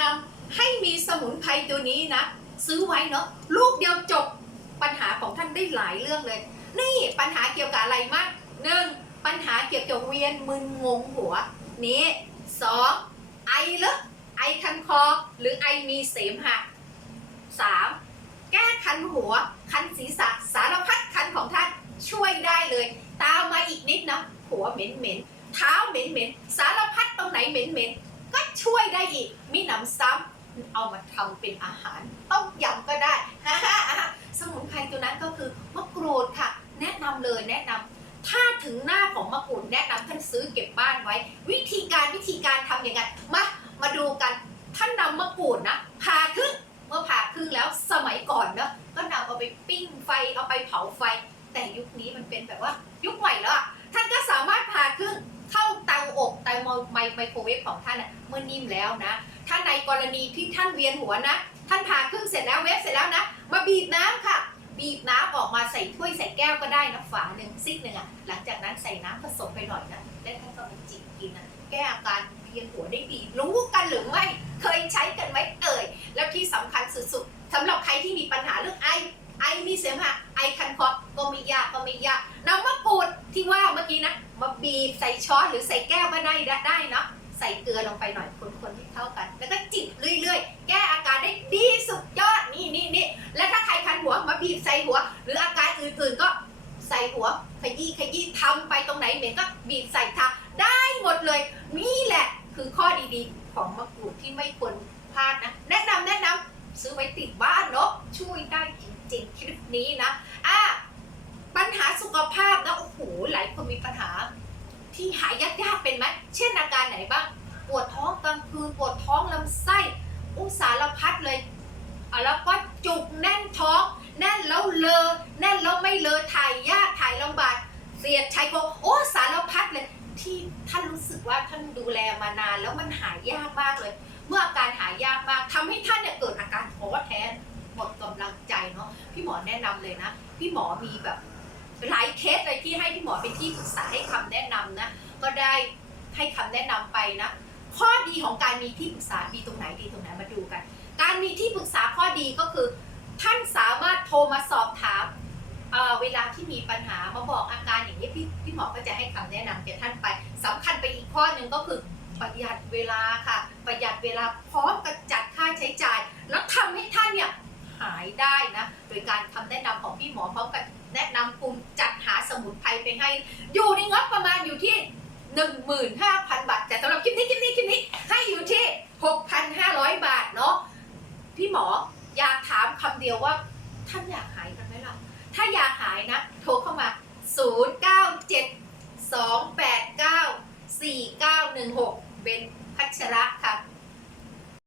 นำให้มีสมุนไพรตัวนี้นะ ซื้อไว้เนาะลูกเดียวจบปัญหาของท่านได้หลายเรื่องเลย นี่ปัญหาเกี่ยวกับอะไรมากหนึ่งปัญหาเกี่ยวกับเวียนมึนงงหัว นี้สองไอเหรอไอคันคอ หรือไอมีเสมหะสามแก้คันหัว คันศีรษะสารพัดคันของท่านช่วยได้เลย ตามมาอีกนิดนะหัวเหม็นเหม็นเท้าเหม็นเหม็นสารพัดตรงไหนเหม็นเหม็น ก็ช่วยได้อีกมีหนำซ้ำเอามาทำเป็นอาหาร ต้มยำก็ได้สมุนไพรตัวนั้นก็คือมะกรูดค่ะ แนะนำเลยแนะนำถ้าถึงหน้าของมะกรูดแนะนำท่านซื้อเก็บบ้านไว้ วิธีการวิธีการทำยังไงมามาดูกันท่านนำมะกรูดนะผ่าครึ่งเมื่อผ่าครึ่งแล้วสมัยก่อนเนาะก็นำเอาไปปิ้งไฟเอาไปเผาไฟ แต่ยุคนี้มันเป็นแบบว่า ยุคใหม่แล้วท่านก็สาม ไมไมโครเวฟของท่านเมื่อนิ่มแล้วนะ ถ้าในกรณีที่ท่านเวียนหัวนะ ท่านผ่าครึ่งเสร็จแล้วเวฟเสร็จแล้วนะ มาบีบน้ำค่ะ บีบน้ำออกมาใส่ถ้วยใส่แก้วก็ได้นะฝาหนึ่งซิกหนึ่งอะ หลังจากนั้นใส่น้ำผสมไปหน่อยนะ แล้วท่านก็ไปจิบกินนะแก้อาการเวียนหัวได้ดี รู้กันหรือไม่ เคยใช้กันไหมเอ่ย แล้วที่สำคัญสุดๆสำหรับใครที่มีปัญหาเรื่องไอไอมีเสมหะไอคันคอก็ไม่ยากก็ไม่ยากน้ำมะกรูดที่ว่าเมื่อกี้นะ มาบีบใส่ช้อนหรือใส่แก้วก็ได้ได้เนาะใส่เกลือลงไปหน่อยคนๆให้เข้ากัน แล้วก็จิบเรื่อยๆ แก้อาการได้ดีสุดยอดนี่นี่นี่และถ้าใครคันหัวมาบีบใส่หัว หรืออาการอื่นๆก็ใส่หัวขยี้ขยี้ทำไปตรงไหนเหม็นก็บีบใส่ทาได้หมดเลย นี่แหละคือข้อดีๆ ของมะกรูดที่ไม่ควรพลาดนะ แนะนำแนะนำซื้อไว้ติดบ้านเนาะช่วยได้จริงๆ คลิปนี้นะอะปัญหา สุขภาพนะโอ้โหหลายคนมีปัญหา ที่หายยากๆเป็นไหมเช่นอาการไหนบ้างปวดท้องกลางคืนปวดท้องลำไส้อุยสารพัดเลยอะแล้วก็จุกแน่นท้อง แน่นแล้วเลอแน่นแล้วไม่เลอถ่ายยากถ่ายลำบากเสียดชายโครโอ้สารพัดเลยที่ท่านรู้สึกว่าท่านดูแลมานานแล้วมันหายยากมากเลย เมื่ออาการหายากมากทำให้ท่านเนี่ยเกิดอาการท้อแท้หมดกำลังใจเนาะพี่หมอแนะนำเลยนะ พี่หมอมีแบบ หลายเคสเลยที่ให้พี่หมอเป็นที่ปรึกษาให้คำแนะนำนะ ก็ได้ให้คำแนะนำไปนะ ข้อดีของการมีที่ปรึกษาดีตรงไหนดีตรงไหนมาดูกัน การมีที่ปรึกษาข้อดีก็คือ ท่านสามารถโทรมาสอบถามเเวลาที่มีปัญหามาบอกอาการอย่างนี้พี่พี่หมอก็จะให้คำแนะนำแก่ท่านไปสำคัญไปอีกข้อหนึ่งก็คือประหยัดเวลาค่ะ ประหยัดเวลาพร้อมกับจัดค่าใช้จ่าย แล้วทำให้ท่านเนี่ยหายได้นะ โดยการคำแนะนำของพี่หมอพร้อมกับแนะนำกลุ่ม มุนไพรไปให้ อยู่ในงบประมาณอยู่ที่ 15,000 บาท แต่สำหรับคลิปนี้คลิปนี้คลิปนี้ให้อยู่ที่ 6,500 บาทเนาะพี่หมออยากถามคำเดียวว่า ท่านอยากหายกันไหมล่ะ ถ้าอยากหายนะ โทรเข้ามา 097 289 4916เป็นพัชระค่ะ